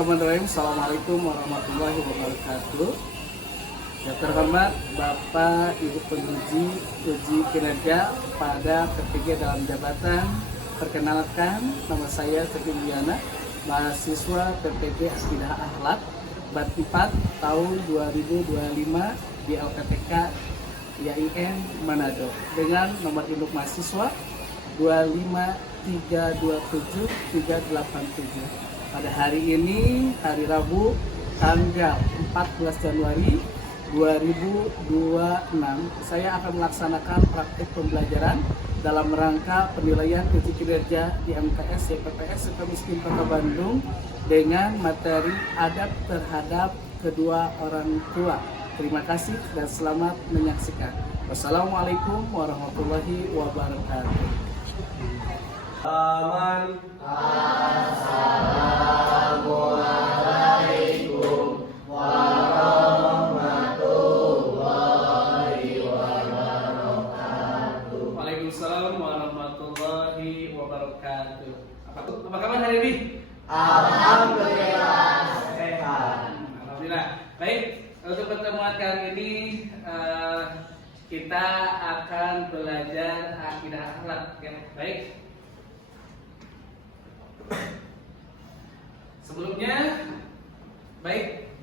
Bismillahirrahmanirrahim. Assalamualaikum warahmatullahi wabarakatuh. Yang terhormat Bapak Ibu Penguji uji kinerja pada PPG dalam jabatan. Perkenalkan, nama saya Teguh Wiana, mahasiswa PPG Akidah Akhlak Bat 4 tahun 2025 di LPTK IAIN Manado dengan nomor induk mahasiswa 25327 387. Pada hari ini, hari Rabu, tanggal 14 Januari 2026, saya akan melaksanakan praktik pembelajaran dalam rangka penilaian uji kinerja di MTS YPPS Sukamiskin Kota Bandung dengan materi adab terhadap kedua orang tua. Terima kasih dan selamat menyaksikan. Wassalamualaikum warahmatullahi wabarakatuh. Assalamualaikum warahmatullahi wabarakatuh. Waalaikumsalam warahmatullahi wabarakatuh. Apa kabar hari ini? Alhamdulillah sehat. Alhamdulillah. Baik, untuk pertemuan kali ini kita akan belajar akidah akhlak. Ya, baik. Sebelumnya,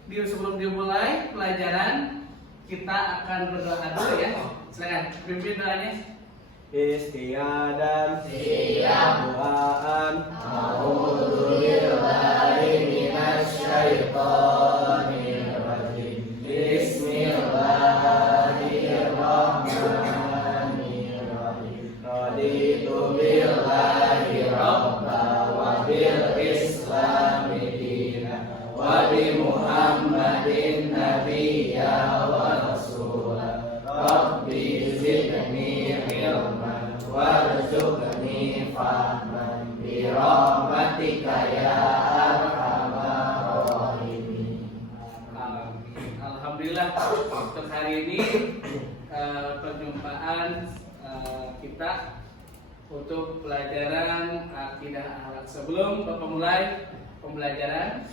sebelum dimulai pelajaran, kita akan berdoa dulu ya. Silakan, pimpin doanya. Istiadan doaan A'udzubillahi minasyaitonir rajim. Bismillahirrahmanirrahim. Raditu billahi rabba wa bil islami dina wa bi Muhammadin nabiyya wa rasulah. Rabbi zidni ilman warzuqni fahman bi rahmatika ya arhamar rahimin. Alhamdulillah, untuk hari ini perjumpaan kita untuk pelajaran akidah akhlak. Sebelum Bapak mulai pembelajaran,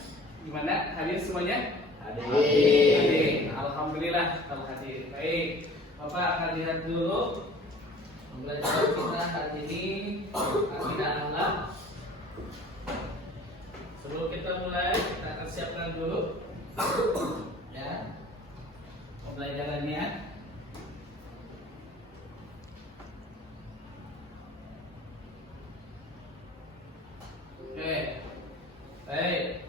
gimana hadir semuanya? Hadir. Alhamdulillah kalau hadir. Baik, Bapak akan lihat dulu pembelajaran kita hari ini akidah akhlak. Sebelum kita mulai, kita akan siapkan dulu ya pembelajarannya. Oke, baik.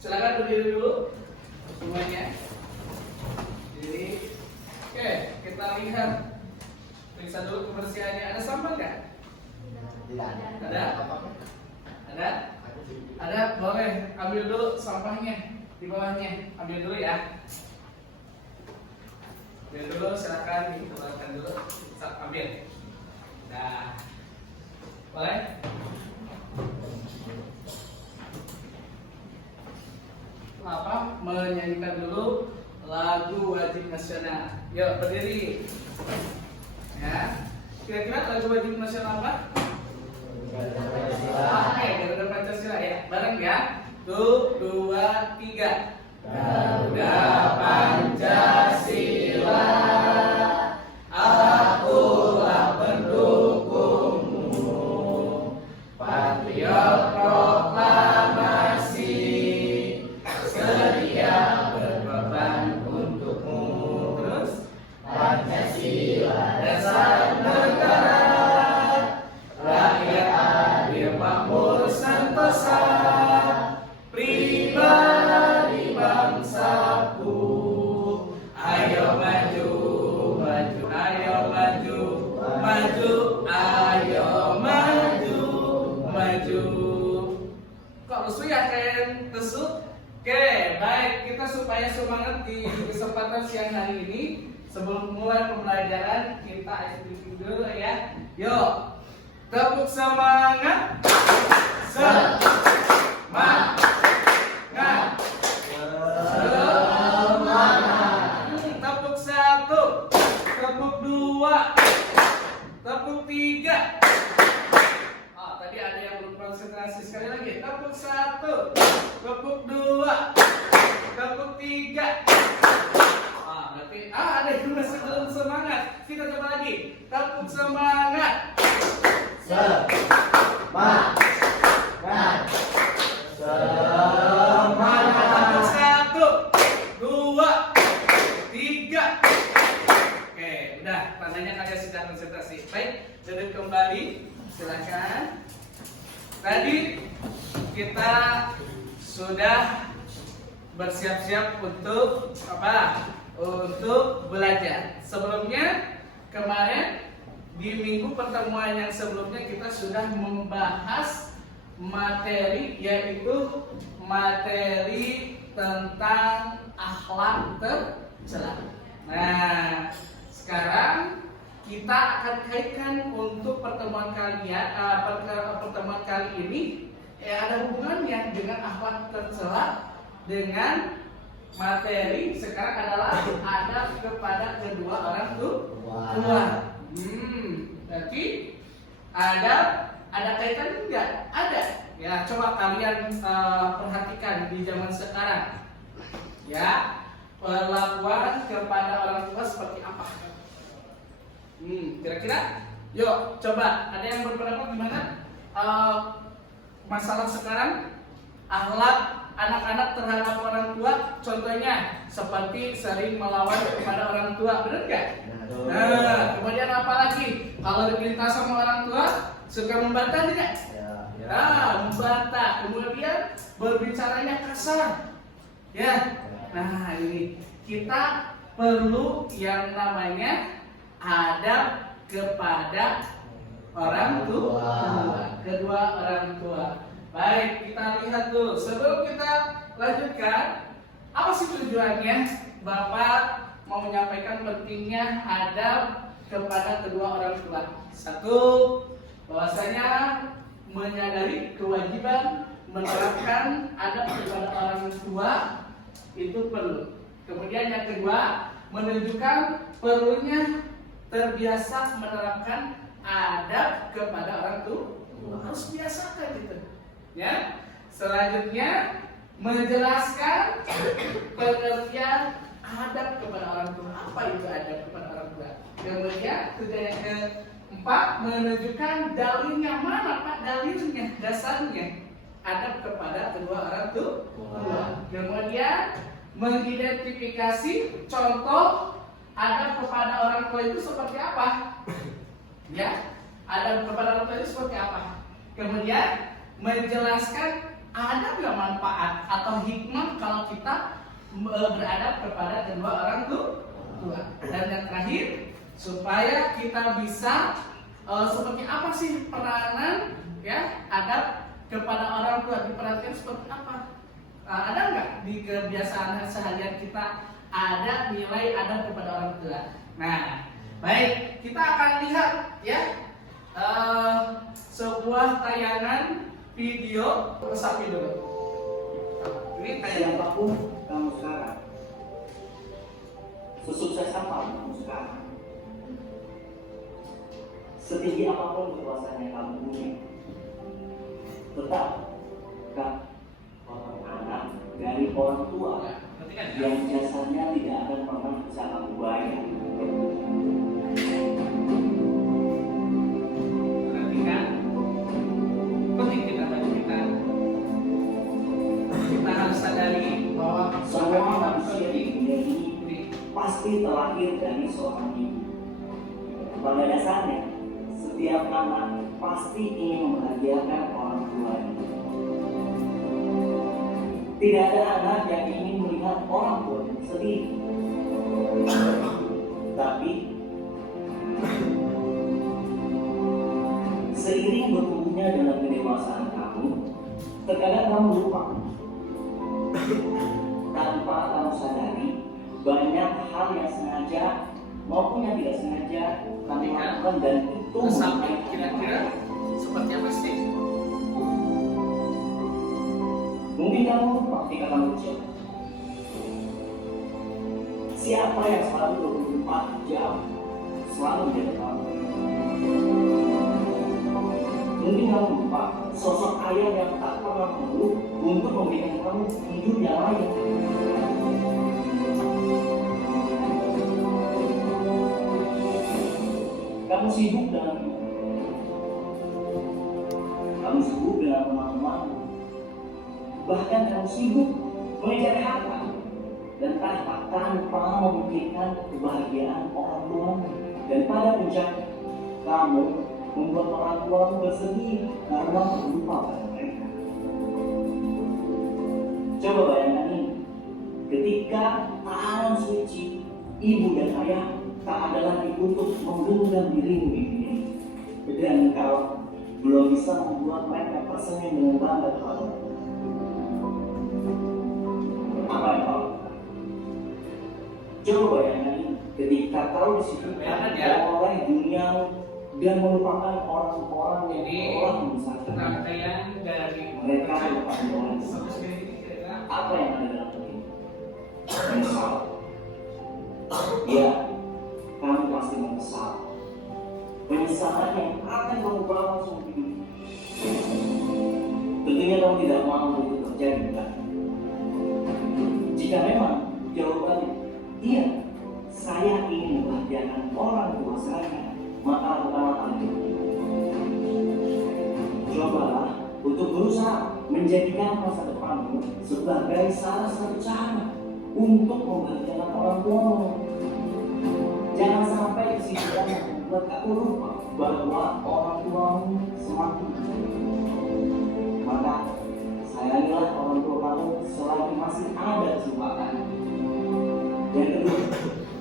Silakan berdiri dulu semuanya. Jadi, oke, kita lihat, periksa dulu kebersihannya. Ada sampah nggak? Tidak Ada? Ada? Ada, boleh ambil dulu sampahnya di bawahnya. Ambil dulu ya. Ambil dulu, silakan dikeluarkan dulu. Ambil. Nah, boleh? Apa? Menyanyikan dulu lagu wajib nasional. Yuk, berdiri. Ya. Kira-kira lagu wajib nasional apa? Oke, Garuda Pancasila ya. Bareng ya. 1, 2, 3. Garuda Pancasila, akulah pendukungmu. Patriot proklamasi, sedia berkorban untukmu. Terus Pancasila dasar negara, rakyat adil makmur sentosa, pribadi bangsaku. Ayo maju, maju, ayo maju, maju, ayo maju, maju. kok lesu ya kayak lesu? Oke, baik, kita supaya semangat di kesempatan siang hari ini. Sebelum mulai pembelajaran, kita ikuti dulu ya. Yuk, tepuk semangat. Semangat. Tepuk 1, tepuk 2, tepuk 3. Tadi ada yang belum konsentrasi. Sekali lagi, tepuk 1, tepuk 2, semangat. Semangat. Semangat. Satu, dua, tiga. Oke, udah. Tandanya kalian sudah konsentrasi. Baik, duduk kembali. Silakan. Tadi kita sudah bersiap-siap untuk apa? Untuk belajar. Sebelumnya kemarin di minggu pertemuan yang sebelumnya kita sudah membahas materi, yaitu materi tentang akhlak tercela. Nah, sekarang kita akan kaitkan untuk pertemuan pertemuan kali ini ada hubungannya dengan akhlak tercela dengan materi sekarang adalah adab kepada kedua orang tua. Berarti ada kaitan enggak? Ada. Ya, coba kalian perhatikan di zaman sekarang. Ya, perlakuan kepada orang tua seperti apa? Kira-kira? Yuk, coba. Ada yang berpendapat gimana? Masalah sekarang akhlak anak-anak terhadap orang tua, contohnya seperti sering melawan kepada orang tua, benar nggak? Nah, kemudian apa lagi? Kalau diperintah sama orang tua, suka membantah tidak? Nah, membantah. Kemudian berbicaranya kasar. Ya. Nah, ini kita perlu yang namanya adab kepada orang tua, kedua orang tua. Baik, kita lihat dulu. Sebelum kita lanjutkan, apa sih tujuannya Bapak mau menyampaikan pentingnya adab kepada kedua orang tua? Satu, bahwasanya menyadari kewajiban menerapkan adab kepada orang tua itu perlu. Kemudian yang kedua, menunjukkan perlunya terbiasa menerapkan adab kepada orang tua. Harus biasakan gitu. Ya. Selanjutnya menjelaskan pengertian adab kepada orang tua. Apa itu adab kepada orang tua? Kemudian tujuan yang keempat, menunjukkan dalilnya mana Pak? Dalilnya, dasarnya adab kepada kedua orang tua. Kemudian mengidentifikasi contoh adab kepada orang tua itu seperti apa? Ya, adab kepada orang tua itu seperti apa? Kemudian menjelaskan ada nggak manfaat atau hikmah kalau kita beradab kepada kedua orang tua. Dan yang terakhir, supaya kita bisa seperti apa sih peranan ya adab kepada orang tua, diperhatikan seperti apa? Ada nggak di kebiasaan seharian kita ada nilai adab kepada orang tua? Nah, baik, kita akan lihat ya sebuah tayangan video. Sapi dulu. Ini tayangan. Siapapun kamu sekarang, sesukses apa kamu sekarang, setinggi apapun kekuasaan yang kamu punya, tetap kan orang anak dari orang tua yang jasanya tidak akan pernah bisa kamu bayar. Perhatikan, penting kita bagi kita harus sadari bahwa Semua manusia di dunia ini pasti terlahir dari seorang ibu. Pada dasarnya, setiap anak pasti ingin membahagiakan orang tuanya. Tidak ada anak yang ingin melihat orang tuanya sedih. Tapi seiring bertumbuhnya dalam kedewasaan kamu, terkadang kamu lupa. Tanpa kamu sadari, banyak hal yang sengaja maupun yang tidak sengaja kamu lakukan dan itu sampai kira-kira seperti apa sih? mungkin kamu lupa ketika kamu kecil. Siapa yang selalu 24 jam selalu menjaga kamu? Mungkin kamu lupa sosok ayah yang tak pernah mengeluh untuk memberikan kamu hidup yang layak. Kamu sibuk dengan teman-temanmu. Bahkan kamu sibuk mengejar harta dan tanpa memikirkan kebahagiaan orang tuamu. Dan pada puncaknya, kamu membuat orang tuamu bersedih karena lupa pada mereka. Coba bayangkan ini, ketika tangan suci ibu dan ayah tak ada lagi untuk menggenggam dirimu di dunia ini, dan engkau belum bisa membuat mereka tersenyum dengan bangga kepadamu. Apa yang kau lakukan? Coba bayangkan ini, ketika kau disibukkan oleh dunia dan melupakan orang-orang yang telah membesarkan Rangkaian dari mereka lupa oleh apa yang ada dalam diri? Menyesal. Ya, kamu pasti menyesal. Penyesalan yang akan kamu bawa seumur hidup. Tentunya kamu tidak mau itu terjadi, kan? Jika memang jawabannya iya, saya ingin membahagiakan orang tua saya, maka lakukanlah hal itu. Cobalah untuk berusaha menjadikan masa depanmu sebagai salah satu cara untuk membahagiakan orang tuamu. Jangan sampai kesibukan membuat kamu lupa bahwa orang tuamu semakin maka sayangilah orang tua kamu selagi masih ada kesempatan. Yang kedua,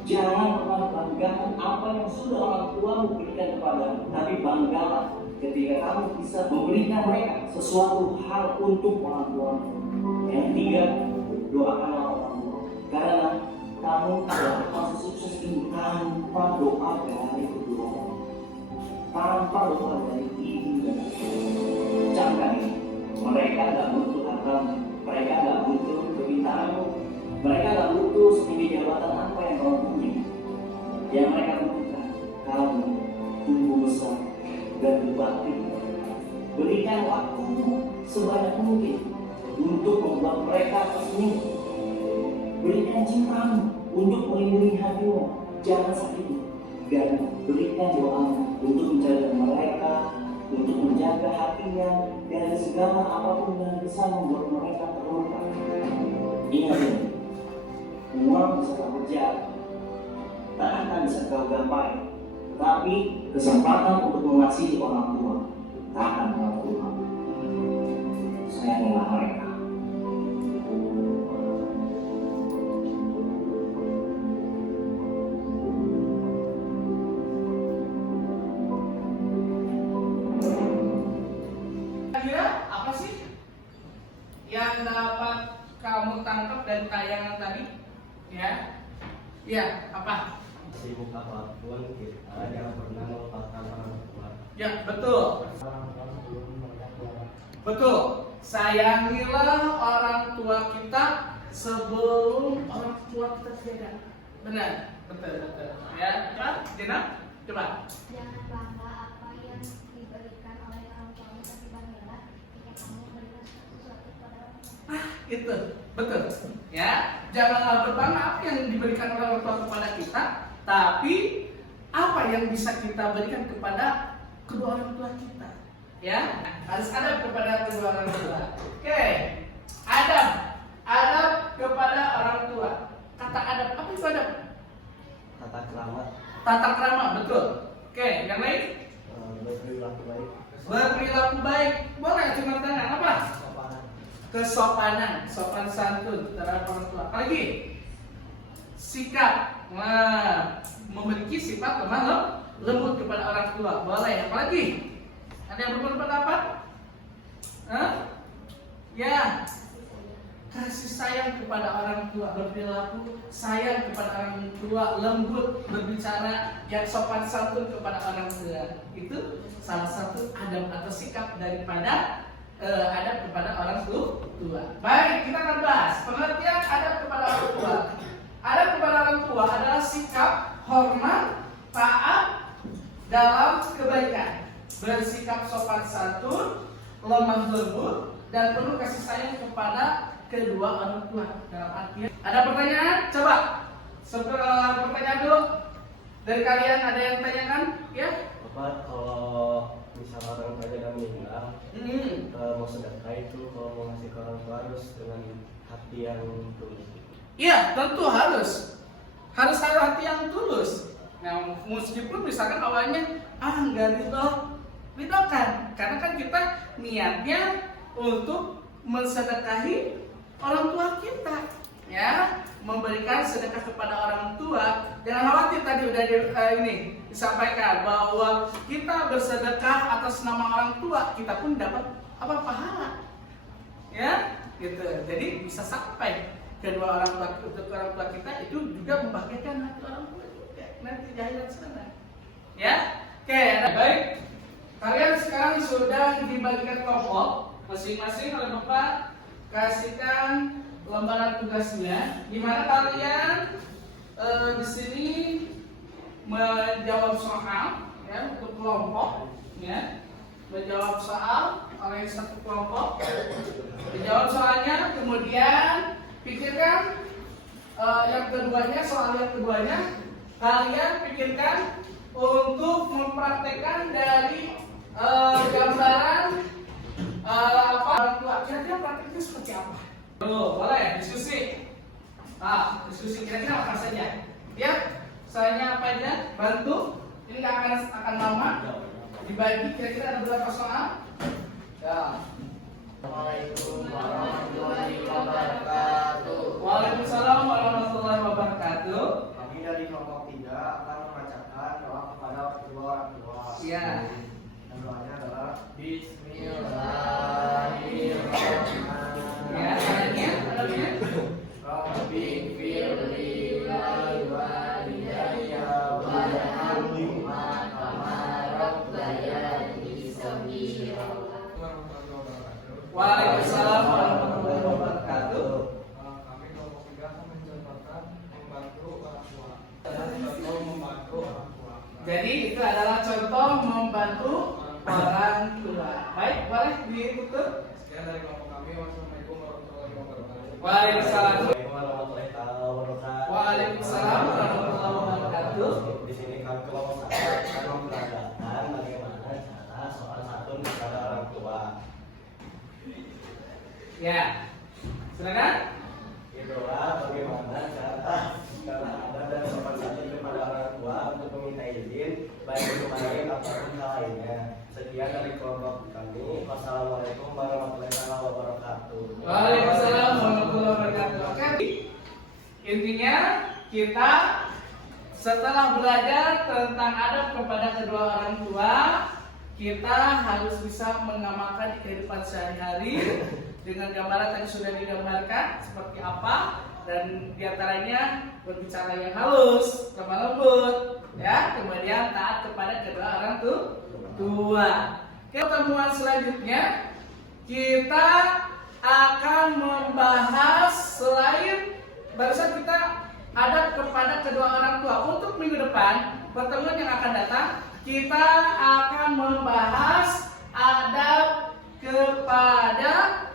jangan pernah banggakan apa yang sudah orang tuamu berikan kepadamu, tapi banggalah ketika kamu bisa memberikan mereka sesuatu hal untuk orang tuamu. Yang ketiga, doakanlah orang tua, karena kamu tidak akan sukses ini tanpa doa dari kedua orang, tanpa doa dari ibu dan ayah. Camkan ini, mereka tidak butuh hartamu, mereka tidak butuh kepintaranmu, mereka tidak butuh setinggi jabatan apa yang kamu punya. Yang mereka butuhkan, kamu tumbuh besar dan berbakti. Berikan waktumu sebanyak mungkin untuk membuat mereka tersenyum. Berikan cintamu untuk melindungi hatimu, jangan sakiti. Dan berikan doamu untuk menjaga mereka, untuk menjaga hatinya dari segala apapun yang bisa membuat mereka terluka. Ingat ini, uang bisa kamu jaga, tak akan bisa kau gapai, tapi kesempatan untuk mengasihi orang tua tak akan kau terima. Sayangilah mereka. Kira apa sih yang dapat kamu tangkap dari tayangan tadi? Ya, apa? Sibuk apapun kita jangan pernah melupakan orang tua. Ya, betul. Betul. Sayangilah orang tua kita sebelum orang tua kita tiada. Benar, betul. Ya, coba, Dina, coba. Jangan bangga apa yang diberikan oleh orang tuamu, tapi banggalah jika kamu memberikan sesuatu kepada orang tua. Itu, betul. Ya, janganlah berbangga apa yang diberikan oleh orang tua kepada kita, tapi apa yang bisa kita berikan kepada kedua orang tua kita. Ya, harus adab kepada kedua orang tua. Oke, adab kepada orang tua. Kata adab, apa itu adab? Tata kerama, Tata krama, betul. Oke, yang lain? berperilaku baik, Berperilaku baik. Boleh cuma tangan apa? sopan, Kesopanan, sopan santun terhadap orang tua. Apalagi? Sikap. Nah, memiliki sifat lemah lembut kepada orang tua. Boleh. Apalagi? Ada yang berpendapat? Hah? Ya. Kasih sayang kepada orang tua, berperilaku sayang kepada orang tua, lembut berbicara, yang sopan santun kepada orang tua. Itu salah satu adab atau sikap daripada adab kepada orang tua. Baik, kita akan bahas pengertian adab kepada orang tua. Adab kepada orang tua adalah sikap hormat, taat dalam kebaikan, bersikap sopan santun, lemah lembut, dan penuh kasih sayang kepada kedua orang tua. Dalam artian, ada pertanyaan? Coba pertanyaan dulu. Dari kalian ada yang tanyakan? Ya? Bapak, kalau misalnya orang tuanya udah meninggal, mau sedekah itu kalau mau ngasih ke orang tua harus dengan hati yang tulus. Iya, tentu harus hati yang tulus. Nah, meskipun misalkan awalnya enggak ridhokan, karena kan kita niatnya untuk mensedekahi orang tua kita, ya, memberikan sedekah kepada orang tua. Jangan khawatir, tadi udah disampaikan bahwa kita bersedekah atas nama orang tua, kita pun dapat pahala, ya, gitu. Jadi bisa sampai kedua orang tua kita itu juga membahagiakan hati orang tua juga nanti di akhirat sana, ya. Oke, baik. Kalian sekarang sudah dibagikan kelompok masing-masing oleh Bapak, kasihkan lembaran tugasnya, di mana kalian di sini menjawab soal, ya, untuk kelompok, ya, menjawab soal oleh satu kelompok, dijawab soalnya, kemudian pikirkan yang keduanya, soal yang keduanya, kalian pikirkan untuk mempraktekkan dari gambaran orang tua. Kira-kira prakteknya seperti apa? Boleh diskusi. Diskusi kira-kira apa saja? Ya, soalnya apa aja? Bantu. Ini akan lama. Dibagi kira-kira ada berapa soal? Ya. Assalamualaikum warahmatullahi wabarakatuh. Waalaikumsalam warahmatullahi wabarakatuh. Kami dari kelompok 3 akan membacakan doa kepada kedua orang tua. Ya. Dan doanya adalah Ya, Bismillahirrahmanirrahim. Rabbi firli walidayya warhamhuma kama rabbayani shaghira. Waalaikumsalam warahmatullahi wabarakatuh. Kami kelompok 3 akan mencontohkan membantu orang tua. Membantu orang tua. Jadi itu adalah contoh membantu orang tua. Baik, boleh ditutup. Sekian dari kelompok kami. Wassalamualaikum warahmatullahi wabarakatuh. Waalaikumsalam. Warahmatullahi wabarakatuh. Waalaikumsalam warahmatullahi wabarakatuh. Di sini kami kelompok 1 akan memperagakan bagaimana cara soal santun kepada orang tua. Ya, silakan. Itulah bagaimana cara karena ada dan sopan santun kepada orang tua untuk meminta izin baik itu lain ataupun hal lainnya. Sekian dari kelompok kami. Wassalamualaikum warahmatullahi wabarakatuh. Waalaikumsalam warahmatullahi wabarakatuh. Oke. Intinya kita setelah belajar tentang adab kepada kedua orang tua, kita harus bisa mengamalkan di kehidupan sehari-hari dengan gambaran yang sudah digambarkan seperti apa, dan diantaranya berbicara yang halus, lemah lembut, ya, kemudian taat kepada kedua orang tua. Pertemuan selanjutnya kita akan membahas selain barusan kita adab kepada kedua orang tua. Untuk minggu depan, pertemuan yang akan datang, kita akan membahas adab kepada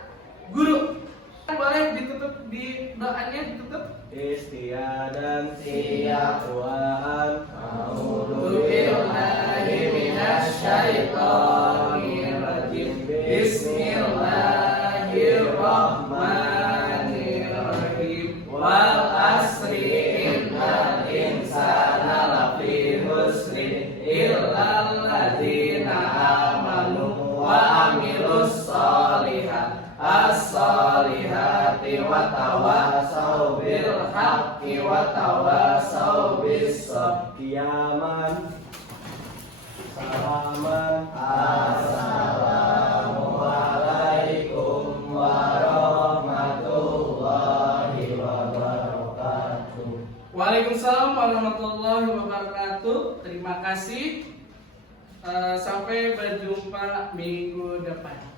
guru. Boleh ditutup di doanya, ditutup. Istiadan tiap tuaan. A'udzubillahi minasyaitonir rajim. Bismillahirrahmanirrahim. Wal asri innal insana lafi khusrin illal ladzina amanu wa amilus sholihat as-sholihati wa tawasau bil haqqi wa tawasau bis sabr. Kiaman. Salaman. Assalamualaikum warahmatullahi wabarakatuh. Waalaikumsalam warahmatullahi wabarakatuh. Terima kasih. Sampai berjumpa minggu depan.